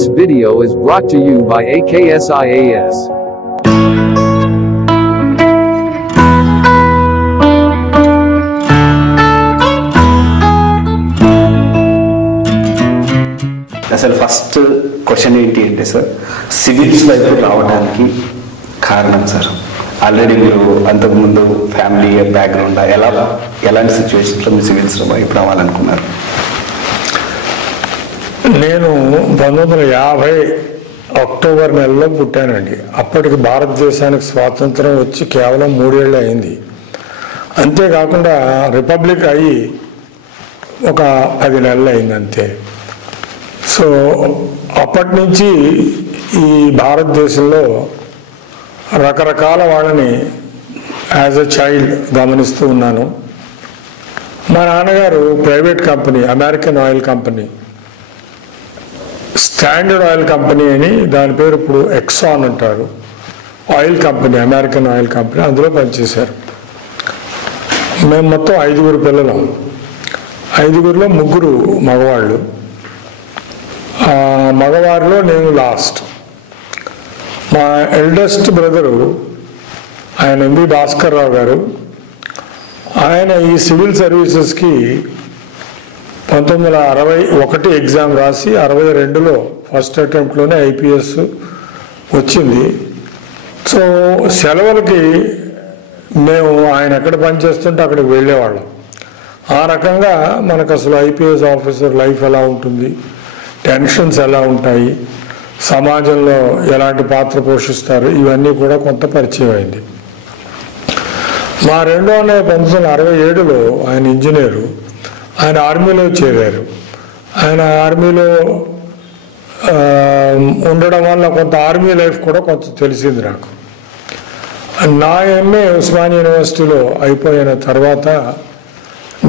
This video is brought to you by AKSIAS. అసలు first question ఏంటి అంటే sir, civils వైపు రావడానికి కారణం సార్. ఆల్రెడీ మీరు అంతకుముందు ఫ్యామిలీ బ్యాక్గ్రౌండ్ ఎలాంటి సిచ్యువేషన్స్లో మీరు సివిల్స్ వైపు రావాలనుకున్నారు? నేను 1950 అక్టోబర్ నెలలో పుట్టానండి. అప్పటికి భారతదేశానికి స్వాతంత్రం వచ్చి కేవలం 3 ఏళ్ళు అయింది. అంతేకాకుండా రిపబ్లిక్ అయ్యి ఒక 10 నెలలు అయింది అంతే. సో అప్పటి నుంచి ఈ భారతదేశంలో రకరకాల వాళ్ళని యాజ్ ఎ చైల్డ్ గమనిస్తూ ఉన్నాను. మా నాన్నగారు private company, American oil company, standard oil company అని దాని పేరు ఇప్పుడు ఎక్సాన్ అంటారు, oil company, American oil company, అందులో పనిచేశారు. మేము మొత్తం 5 పిల్లలం. 5లో 3 మగవాళ్ళు. మగవారిలో నేను లాస్ట్. మా ఎల్డెస్ట్ బ్రదరు ఆయన ఎంబి భాస్కర్ రావు గారు. ఆయన ఈ సివిల్ సర్వీసెస్కి 1961 ఎగ్జామ్ రాసి 62లో ఫస్ట్ అటెంప్ట్లోనే ఐపీఎస్ వచ్చింది. సో సెలవులకి మేము ఆయన ఎక్కడ పనిచేస్తుంటే అక్కడికి వెళ్ళేవాళ్ళం. ఆ రకంగా మనకు అసలు ఐపీఎస్ ఆఫీసర్ లైఫ్ ఎలా ఉంటుంది, టెన్షన్స్ ఎలా ఉంటాయి, సమాజంలో ఎలాంటి పాత్ర పోషిస్తారు, ఇవన్నీ కూడా కొంత పరిచయం అయింది. మా రెండో అన్నయ్య 1967లో ఆయన ఇంజనీరు, ఆయన ఆర్మీలో చేరారు. ఆయన ఆర్మీలో ఉండడం వల్ల కొంత ఆర్మీ లైఫ్ కూడా కొంచెం తెలిసింది నాకు. నా ఎంఏ ఉస్మానియా యూనివర్సిటీలో అయిపోయిన తర్వాత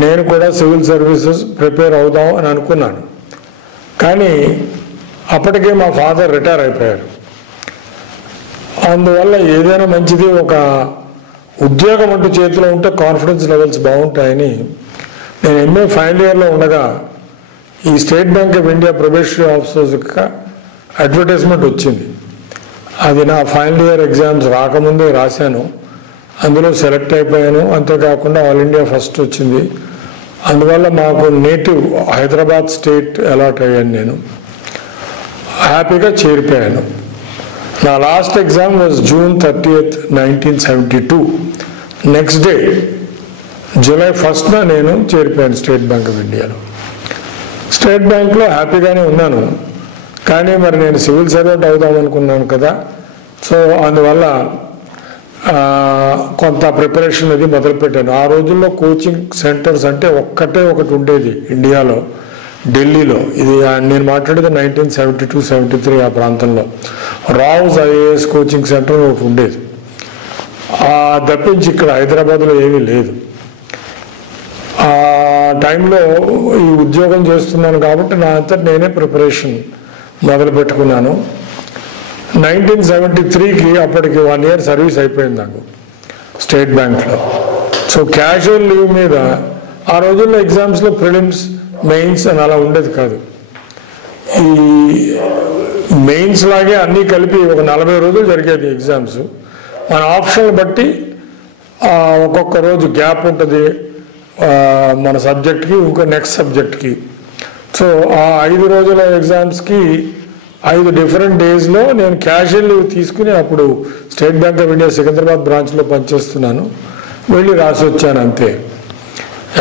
నేను కూడా సివిల్ సర్వీసెస్ ప్రిపేర్ అవుదాం అని అనుకున్నాను. కానీ అప్పటికే మా ఫాదర్ రిటైర్ అయిపోయారు. అందువల్ల ఏదైనా మంచిది, ఒక ఉద్యోగం అంటూ చేతిలో ఉంటే కాన్ఫిడెన్స్ లెవెల్స్ బాగుంటాయని నేను ఎంఏ ఫైనల్ ఇయర్లో ఉండగా ఈ state bank of India probationary officers advertisement వచ్చింది. అది నా ఫైనల్ ఇయర్ ఎగ్జామ్స్ రాకముందే రాశాను. అందులో సెలెక్ట్ అయిపోయాను. అంతేకాకుండా ఆల్ ఇండియా ఫస్ట్ వచ్చింది. అందువల్ల మాకు నేటివ్ హైదరాబాద్ స్టేట్ అలాట్ అయ్యాను. నేను హ్యాపీగా చేరిపోయాను. నా last exam was June 30th, 1972. Next day July 1st నేను చేరిపోయాను స్టేట్ బ్యాంక్ ఆఫ్ ఇండియాలో. స్టేట్ బ్యాంక్లో హ్యాపీగానే ఉన్నాను. కానీ మరి నేను సివిల్ సర్వెంట్ అవుదాం అనుకున్నాను కదా. సో అందువల్ల కొంత ప్రిపరేషన్ అది మొదలుపెట్టాను. ఆ రోజుల్లో కోచింగ్ సెంటర్స్ అంటే ఒకటి ఉండేది ఇండియాలో, ఢిల్లీలో. ఇది నేను మాట్లాడేది 1972-73 ఆ ప్రాంతంలో. రావుస్ ఐఏఎస్ కోచింగ్ సెంటర్ ఒకటి ఉండేది. తప్పించి ఇక్కడ హైదరాబాద్లో ఏమీ లేదు. ఆ టైంలో ఈ ఉద్యోగం చేస్తున్నాను కాబట్టి నా అంతటి నేనే ప్రిపరేషన్ మొదలు పెట్టుకున్నాను. 1973కి అప్పటికి 1 year సర్వీస్ అయిపోయింది నాకు స్టేట్ బ్యాంక్లో. సో క్యాజువల్ లీవ్ మీద ఆ రోజుల్లో ఎగ్జామ్స్లో ప్రిలిమ్స్, మెయిన్స్ అని అలా ఉండేది కాదు. ఈ మెయిన్స్ లాగే అన్నీ కలిపి ఒక 40 రోజులు జరిగేది ఎగ్జామ్స్. మన ఆప్షన్ బట్టి ఒక్కొక్క రోజు గ్యాప్ ఉంటుంది మన సబ్జెక్ట్కి, ఇంకో నెక్స్ట్ సబ్జెక్ట్కి. సో ఆ 5 రోజుల ఎగ్జామ్స్కి 5 డిఫరెంట్ డేస్లో నేను క్యాజువల్ లీవ్ తీసుకుని అప్పుడు state bank of India Secunderabad బ్రాంచ్లో పనిచేస్తున్నాను. వెళ్ళి రాసి వచ్చాను అంతే.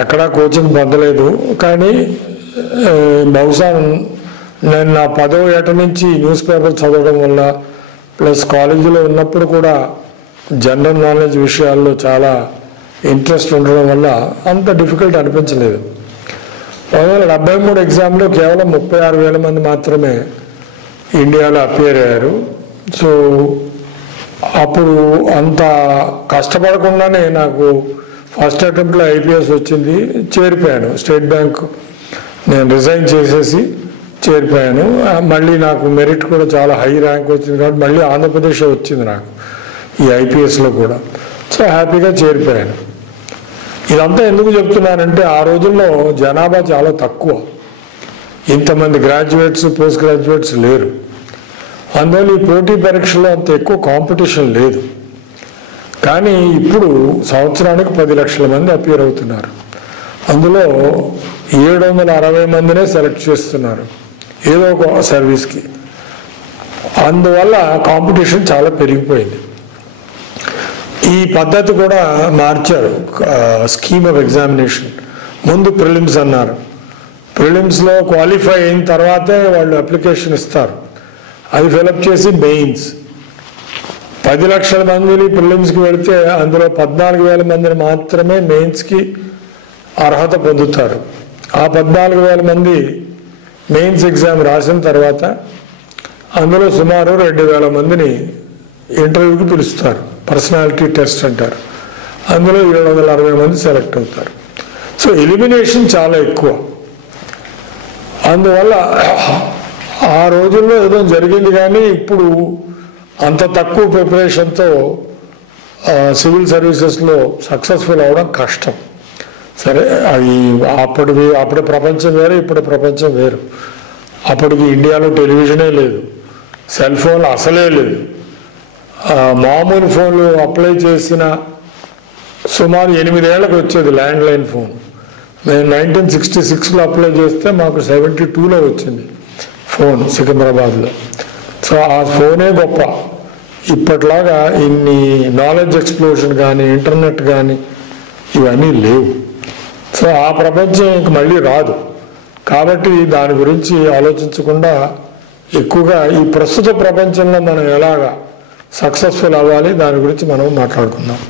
ఎక్కడా కోచింగ్ పొందలేదు. కానీ బహుశా నేను నా 10వ ఏట నుంచి న్యూస్ పేపర్ చదవడం వల్ల, ప్లస్ కాలేజీలో ఉన్నప్పుడు కూడా జనరల్ నాలెడ్జ్ విషయాల్లో చాలా ఇంట్రెస్ట్ ఉండడం వల్ల అంత డిఫికల్ట్ అనిపించలేదు. 1973 ఎగ్జామ్లో కేవలం 36,000 మంది మాత్రమే ఇండియాలో అపియర్ అయ్యారు. సో అప్పుడు అంత కష్టపడకుండానే నాకు ఫస్ట్ అటెంప్ట్లో ఐపీఎస్ వచ్చింది. చేరిపోయాను స్టేట్ బ్యాంక్. నేను రిజైన్ చేసేసి చేరిపోయాను. మళ్ళీ నాకు మెరిట్ కూడా చాలా హై ర్యాంక్ వచ్చింది కాబట్టి మళ్ళీ ఆంధ్రప్రదేశ్ వచ్చింది నాకు ఈ ఐపీఎస్లో కూడా. సో హ్యాపీగా చేరిపోయాను. ఇదంతా ఎందుకు చెప్తున్నానంటే ఆ రోజుల్లో జనాభా చాలా తక్కువ. ఇంతమంది గ్రాడ్యుయేట్స్ పోస్ట్ గ్రాడ్యుయేట్స్ లేరు. అందువల్ల ఈ పోటీ పరీక్షలో అంత ఎక్కువ కాంపిటీషన్ లేదు. కానీ ఇప్పుడు సంవత్సరానికి 10 లక్షల మంది అపియర్ అవుతున్నారు. అందులో 760 మందినే సెలెక్ట్ చేస్తున్నారు ఏదో ఒక సర్వీస్కి. అందువల్ల కాంపిటీషన్ చాలా పెరిగిపోయింది. ఈ పద్ధతి కూడా మార్చారు, స్కీమ్ ఆఫ్ ఎగ్జామినేషన్. ముందు ప్రిలిమ్స్ అన్నారు, ప్రిలిమ్స్లో క్వాలిఫై అయిన తర్వాతే వాళ్ళు అప్లికేషన్ ఇస్తారు, అది ఫిలప్ చేసి మెయిన్స్. 10 లక్షల మందిని ప్రిలిమ్స్కి వెళితే అందులో 14,000 మందిని మాత్రమే మెయిన్స్కి అర్హత పొందుతారు. ఆ 14,000 మంది మెయిన్స్ ఎగ్జామ్ రాసిన తర్వాత అందులో సుమారు 2,000 మందిని ఇంటర్వ్యూకి పిలుస్తారు, పర్సనాలిటీ టెస్ట్ అంటారు. అందులో 760 మంది సెలెక్ట్ అవుతారు. సో ఎలిమినేషన్ చాలా ఎక్కువ. అందువల్ల ఆ రోజుల్లో ఏదో జరిగింది, కానీ ఇప్పుడు అంత తక్కువ ప్రిపరేషన్తో సివిల్ సర్వీసెస్లో సక్సెస్ఫుల్ అవ్వడం కష్టం. సరే, అది అప్పటి ప్రపంచం వేరు, ఇప్పుడు ప్రపంచం వేరు. అప్పటికి ఇండియాలో టెలివిజనే లేదు, సెల్ ఫోన్లు అసలే లేదు. మామూలు ఫోన్లు అప్లై చేసిన సుమారు 8 ఏళ్ళకి వచ్చేది ల్యాండ్లైన్ ఫోన్. నేను 1966లో అప్లై చేస్తే మాకు 72లో వచ్చింది ఫోన్ సికింద్రాబాద్లో. సో ఆ ఫోనే గొప్ప. ఇప్పట్లాగా ఇన్ని నాలెడ్జ్ ఎక్స్ప్లోషన్ కానీ ఇంటర్నెట్ కానీ ఇవన్నీ లేవు. సో ఆ ప్రపంచం ఇంక మళ్ళీ రాదు. కాబట్టి దాని గురించి ఆలోచించకుండా ఎక్కువగా ఈ ప్రస్తుత ప్రపంచంలో మనం ఎలాగా సక్సెస్ఫుల్ అవ్వాలి దాని గురించి మనం మాట్లాడుకుందాం.